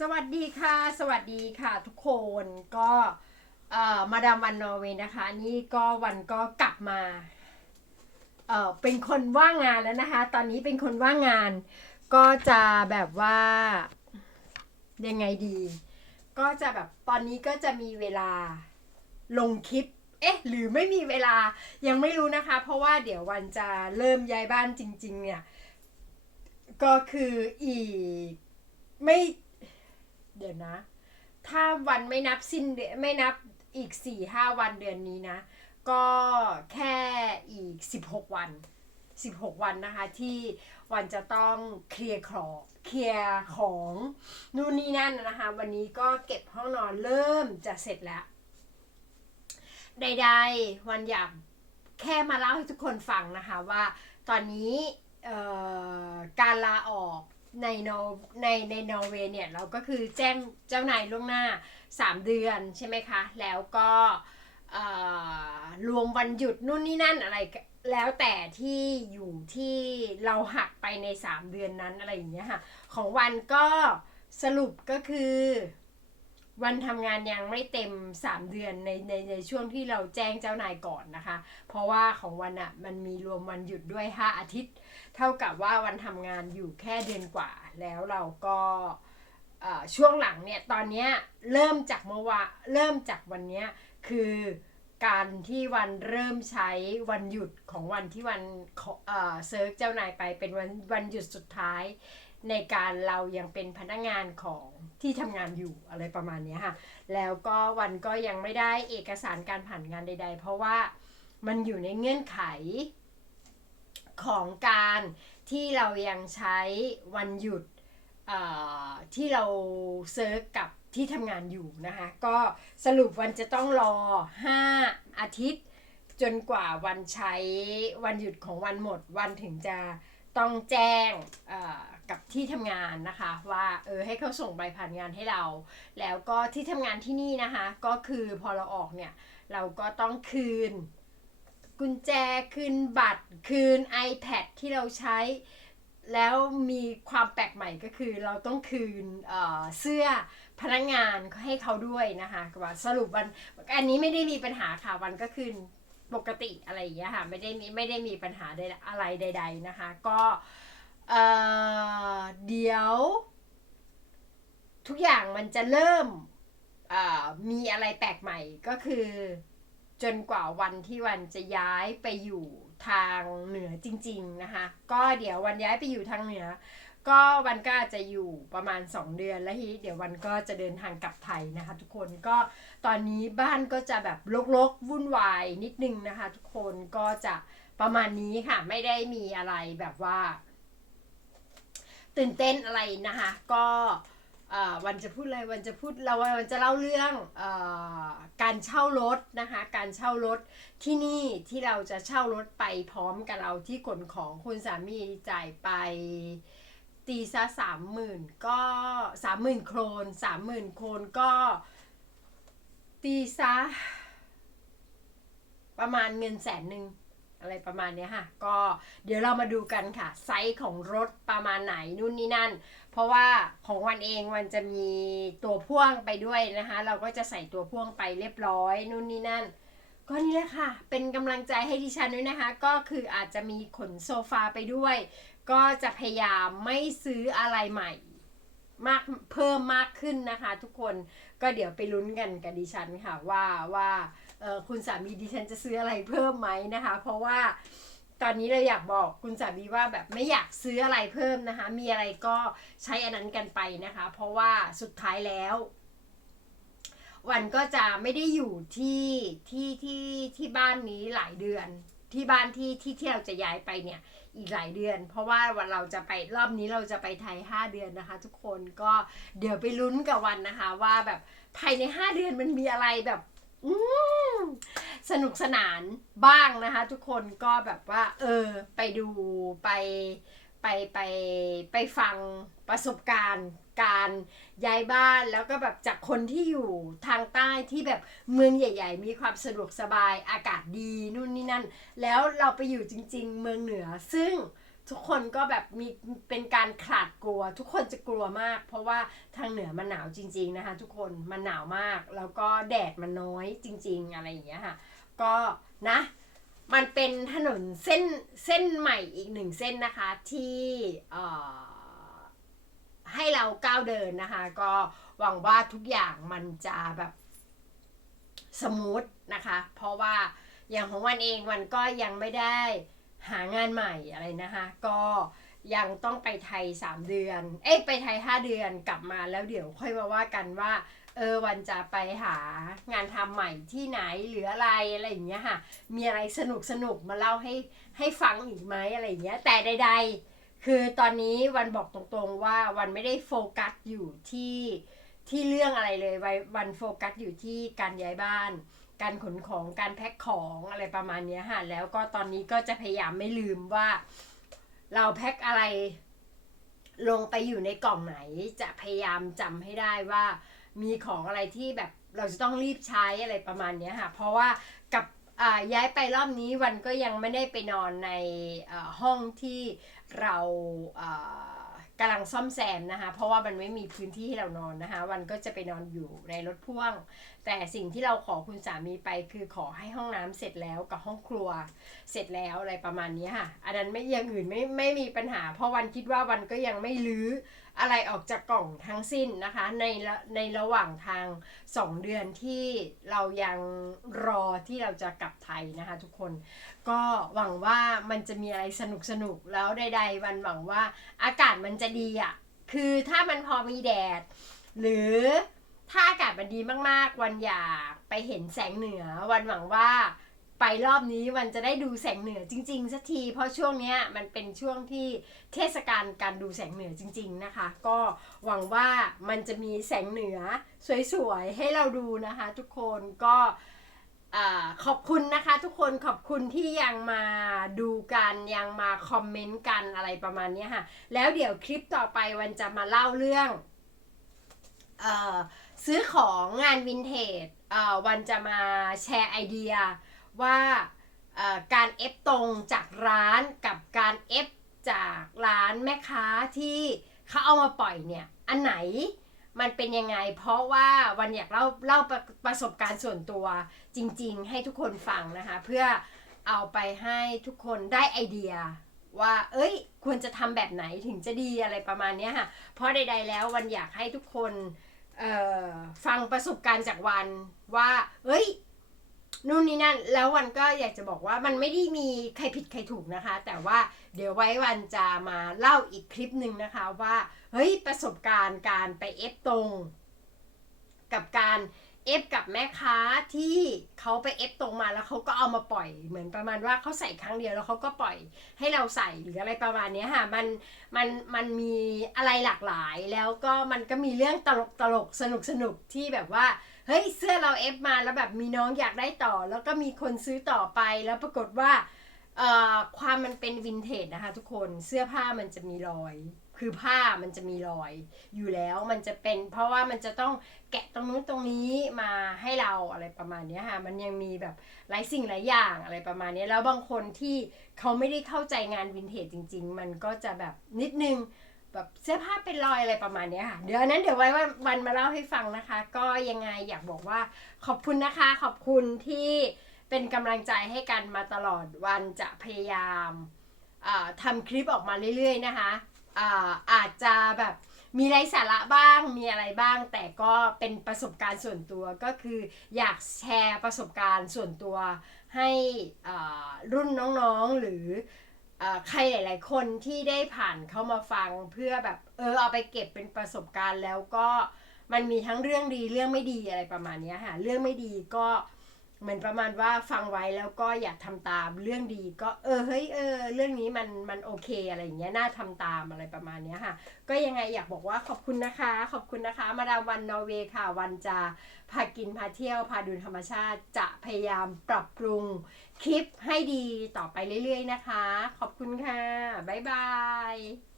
สวัสดีค่ะ สวัสดีค่ะทุกคนก็เอ่อมาดามวันนอร์เวย์นะคะ นี่ก็วันก็กลับมาเอ่อเป็นคนว่างงานแล้วนะคะ ตอนนี้เป็นคนว่างงาน ก็จะแบบว่ายังไงดี ก็จะแบบตอนนี้ก็จะมีเวลาลงคลิป เอ๊ะ หรือไม่มีเวลายังไม่รู้นะคะ เพราะว่าเดี๋ยววันจะเริ่มย้ายบ้านจริง ๆ เนี่ย ก็คืออีกไม่ เดี๋ยวนะ ถ้าวันไม่นับสิ้นเดือนไม่นับอีกสี่ห้าวันเดือนนี้นะ ก็แค่อีกสิบหกวันสิบหกวันนะคะ ที่วันจะต้องเคลียร์ของเคลียร์ของนู่นนี่นั่นนะคะ วันนี้ก็เก็บห้องนอนเริ่มจะเสร็จแล้วใดๆวันอยากแค่มาเล่าให้ทุกคนฟังนะคะว่าตอนนี้การลาออก ในนอในในนอร์เวย์เนี่ยเราก็คือแจ้งเจ้านายล่วงหน้า 3 เดือนใช่ไหมคะ แล้วก็เอ่อรวมวันหยุดนู่นนี่นั่นอะไรแล้วแต่ที่อยู่ที่เราหักไปใน 3 เดือนนั้นอะไรอย่างเงี้ยค่ะ ของวันก็สรุปก็คือ วันทำงานยังไม่เต็ม 3 เดือนในในในช่วงที่เราแจ้งเจ้านายก่อนนะคะ เพราะว่าของวันอะ่ะมันมีรวมวันหยุดด้วย 5 อาทิตย์ เท่ากับว่าวันทำงานอยู่แค่เดือนกว่า แล้วเราก็อ่อช่วงหลังเนี่ยตอนนี้เริ่มจากเมื่อวานเริ่มจากวันเนี้ยคือการที่วันเริ่มใช้วันหยุดของวันที่วันขออ่อเซิร์ฟเจ้านายไปเป็นวันวันหยุดสุดท้าย ในการเรายังเป็นพนักงานของที่ทำงานอยู่อะไรประมาณนี้ค่ะ แล้วก็วันก็ยังไม่ได้เอกสารการผ่านงานใด ๆ เพราะว่ามันอยู่ในเงื่อนไขของการที่เรายังใช้วันหยุดที่เราเซิร์ฟกับที่ทำงานอยู่นะคะ ก็สรุปวันจะต้องรอ 5 อาทิตย์ จนกว่าวันใช้วันหยุดของวันหมดวันถึงจะ ต้องแจ้งกับที่ทำงานนะคะ ว่าเออให้เขาส่งใบผ่านงานให้เรา แล้วก็ที่ทำงานที่นี่นะคะ ก็คือพอเราออกเนี่ย เราก็ต้องคืน กุญแจคืนบัตร คืน iPad ที่เราใช้ แล้วมีความแปลกใหม่ก็คือเราต้องคืนเออเสื้อพนักงานให้เขาด้วยนะคะว่าสรุปวันอันนี้ไม่ได้มีปัญหาค่ะวันก็คืน ปกติอะไรอย่างเงี้ยค่ะไม่ได้มีไม่ได้มีปัญหาใดอะไรใด ๆนะคะ ก็เออเดี๋ยว ทุกอย่างมันจะเริ่มมีอะไรแปลกใหม่ก็คือ จนกว่าวันที่วันจะย้ายไปอยู่ทางเหนือจริง ๆนะคะ ก็เดี๋ยววันย้ายไปอยู่ทางเหนือ ก็วันก็อาจจะอยู่ประมาณ 2 เดือนแล้วทีเดี๋ยววันก็จะเดินทางกลับไทยนะคะ ทุกคนก็ตอนนี้บ้านก็จะแบบรกๆวุ่นวายนิดนึงนะคะ ทุกคนก็จะประมาณนี้ค่ะ ไม่ได้มีอะไรแบบว่า ตื่นเต้นอะไรนะคะ ก็อ่อวันจะพูดอะไรวันจะพูดเราวันจะเล่าเรื่องอการเช่ารถนะคะ การเช่ารถที่นี่ที่เราจะเช่ารถไปพร้อมกับเราที่ขนของคุณสามีจ่ายไป ตีซะสามหมื่นก็สามหมื่นโครนสามหมื่นโครนก็ ตีซะประมาณเงินแสนหนึ่งอะไรประมาณนี้ค่ะ ก็เดี๋ยวเรามาดูกันค่ะ ไซส์ของรถประมาณไหนนู่นนี่นั่น เพราะว่าของวันเองมันจะมีตัวพ่วงไปด้วยนะคะ เราก็จะใส่ตัวพ่วงไปเรียบร้อยนู่นนี่นั่น ก็นี่แหละค่ะ เป็นกำลังใจให้ดิฉันด้วยนะคะ ก็คืออาจจะมีขนโซฟาไปด้วย ก็จะพยายามไม่ซื้ออะไรใหม่ มากเพิ่มมากขึ้นนะคะ ทุกคนก็เดี๋ยวไปลุ้นกันกับดิฉันค่ะว่าว่าคุณสามีดิฉันจะซื้ออะไรเพิ่มไหมนะคะ เพราะว่าตอนนี้เราอยากบอกคุณสามีว่าแบบไม่อยากซื้ออะไรเพิ่มนะคะ มีอะไรก็ใช้อันนั้นกันไปนะคะ เพราะว่าสุดท้ายแล้ววันก็จะไม่ได้อยู่ที่ที่ที่ที่บ้านนี้หลายเดือน ที่บ้านที่ที่ที่เราจะย้ายไปเนี่ย อีกหลายเดือน เพราะว่าวันเราจะไปรอบนี้เราจะไปไทย 5 เดือนนะคะ ทุกคนก็เดี๋ยวไปลุ้นกับวันนะคะ ว่าแบบภายใน 5 เดือนมันมีอะไรแบบสนุกสนานบ้างนะคะ ทุกคนก็แบบว่า เออ ไปดูไปไปไปไปฟังประสบการณ์ การย้ายบ้านแล้วก็แบบจากคนที่อยู่ทางใต้ที่แบบเมืองใหญ่ ๆ มีความสะดวกสบายอากาศดีนู่นนี่นั่น แล้วเราไปอยู่จริง ๆ เมืองเหนือ ซึ่งทุกคนก็แบบมีเป็นการขาดกลัว ทุกคนจะกลัวมาก เพราะว่าทางเหนือมันหนาวจริง ๆนะคะ ทุกคนมันหนาวมาก แล้วก็แดดมันน้อยจริง ๆ อะไรอย่างเงี้ยค่ะ ก็นะมันเป็นถนนเส้นเส้นใหม่อีกหนึ่งเส้นนะคะที่เอ่อ ให้เราก้าวเดินนะคะ ก็หวังว่าทุกอย่างมันจะแบบสมูทนะคะ เพราะว่าอย่างของวันเองวันก็ยังไม่ได้หางานใหม่อะไรนะคะ ก็ยังต้องไปไทย 3 เดือน เอ้ยไปไทย 5 เดือนกลับมาแล้วเดี๋ยวค่อยมาว่ากันว่า เออวันจะไปหางานทำใหม่ที่ไหนหรืออะไรอะไรอย่างเงี้ยค่ะ มีอะไรสนุกสนุกมาเล่าให้ให้ฟังอีกไหมอะไรอย่างเงี้ยแต่ใดๆ คือตอนนี้วันบอกตรงๆว่าวันไม่ได้โฟกัสอยู่ที่ที่เรื่องอะไรเลยวันโฟกัสอยู่ที่การย้ายบ้าน การขนของการแพ็คของอะไรประมาณนี้ค่ะแล้วก็ตอนนี้ก็จะพยายามไม่ลืมว่า เราแพ็คอะไร ลงไปอยู่ในกล่องไหน จะพยายามจำให้ได้ว่า มีของอะไรที่แบบเราจะต้องรีบใช้อะไรประมาณนี้ค่ะเพราะว่ากับ ย้ายไปรอบนี้วันก็ยังไม่ได้ไปนอนในอ่าห้องที่เราอ่ากำลังซ่อมแซมนะคะ เพราะว่ามันไม่มีพื้นที่ให้เรานอนนะคะ วันก็จะไปนอนอยู่ในรถพ่วง แต่สิ่งที่เราขอคุณสามีไปคือขอให้ห้องน้ำเสร็จแล้วกับห้องครัวเสร็จแล้วอะไรประมาณนี้ค่ะ อันนั้นไม่ยังอื่นไม่ไม่มีปัญหา เพราะวันคิดว่าวันก็ยังไม่ลื้ออะไรออกจากกล่องทั้งสิ้นนะคะ ในในระหว่างทาง 2 เดือนที่เรายังรอที่เราจะกลับไทยนะคะ ทุกคนก็หวังว่ามันจะมีอะไรสนุกสนุกๆแล้วใดๆวันหวังว่าอากาศมันจะดีอะ่ะคือถ้ามันพอมีแดด หรือ ถ้าอากาศมันดีมากๆ วันอยากไปเห็นแสงเหนือ วันหวังว่าไปรอบนี้วันจะได้ดูแสงเหนือจริง ๆสักที เพราะช่วงนี้มันเป็นช่วงที่เทศกาลการดูแสงเหนือจริง ๆนะคะ ก็หวังว่ามันจะมีแสงเหนือสวยๆให้เราดูนะคะ ทุกคนก็ขอบคุณนะคะทุกคนขอบคุณที่ยังมาดูกันยังมาคอมเมนต์กันอะไรประมาณนี้ค่ะ แล้วเดี๋ยวคลิปต่อไปวันจะมาเล่าเรื่อง เอ่อ ซื้อของงานวินเทจอ่อวันจะมาแชร์ไอเดียว่าอ่อการเอฟตรงจากร้านกับการเอฟจากร้านแม่ค้าที่เขาเอามาปล่อยเนี่ย อันไหนมันเป็นยังไง เพราะว่าวันอยากเล่าเล่าประประสบการณ์ส่วนตัวจริง ๆ ให้ทุกคนฟังนะคะ เพื่อเอาไปให้ทุกคนได้ไอเดียว่า เอ้ย ควรจะทำแบบไหนถึงจะดีอะไรประมาณนี้ค่ะ เพราะใด ๆ แล้ววันอยากให้ทุกคน ฟังประสบการณ์จากวันว่า เอ้ยนู่นนี่นั่น แล้ววันก็อยากจะบอกว่ามันไม่ได้มีใครผิดใครถูกนะคะ แต่ว่าเดี๋ยวไว้วันจะมาเล่าอีกคลิปหนึ่งนะคะว่า เฮ้ยประสบการณ์การไปเอฟตรง กับการ เอฟกับแม่ค้าที่เขาไปเอฟตรงมาแล้วเขาก็เอามาปล่อย เหมือนประมาณว่าเขาใส่ครั้งเดียวแล้วเขาก็ปล่อยให้เราใส่หรืออะไรประมาณนี้ค่ะมันมันมันมีอะไรหลากหลาย แล้วก็มันก็มีเรื่องตลกตลกสนุกสนุกที่แบบว่าเฮ้ยเสื้อเราเอฟมาแล้วแบบมีน้องอยากได้ต่อ แล้วก็มีคนซื้อต่อไปแล้วปรากฏว่าความมันเป็นวินเทจนะคะทุกคนเสื้อผ้ามันจะมีรอย คือผ้ามันจะมีรอยอยู่แล้วมันจะเป็น เพราะว่ามันจะต้องแกะตรงนู้นตรงนี้มาให้เราอะไรประมาณนี้ค่ะมันยังมีแบบหลายสิ่งหลายอย่างอะไรประมาณนี้แล้วบางคนที่เขาไม่ได้เข้าใจงานวินเทจจริง ๆ มันก็จะแบบนิดนึงแบบเสื้อผ้าเป็นรอยอะไรประมาณนี้ค่ะ เดี๋ยวนั้นเดี๋ยวไว้ว่าวันมาเล่าให้ฟังนะคะ ก็ยังไงอยากบอกว่าขอบคุณนะคะ ขอบคุณที่เป็นกำลังใจให้กันมาตลอดวันจะพยายามทำคลิปออกมาเรื่อย ๆ นะคะ อ่าอาจจะแบบมีไรสาระบ้างมีอะไรบ้าง แต่ก็เป็นประสบการณ์ส่วนตัวก็คืออยากแชร์ประสบการณ์ส่วนตัวให้รุ่นน้องๆหรืออใครหลาย ๆ คนที่ได้ผ่านเข้ามาฟังเพื่อแบบเออเอาไปเก็บเป็นประสบการณ์แล้วก็มันมีทั้งเรื่องดีเรื่องไม่ดีอะไรประมาณนี้ค่ะเรื่องไม่ดีก็ เหมือนประมาณว่าฟังไว้แล้วก็อยากทำตามเรื่องดีก็เออเฮ้ยเออเรื่องนี้มันมันโอเคอะไรอย่างเงี้ยน่าทำตามอะไรประมาณเนี้ยค่ะ ก็ยังไงอยากบอกว่าขอบคุณนะคะ ขอบคุณนะคะ มาดามวันนอร์เวย์ค่ะวันจะพากินพาเที่ยวพาดูธรรมชาติจะพยายามปรับปรุงคลิปให้ดีต่อไปเรื่อยๆนะคะ ขอบคุณค่ะบ๊ายบาย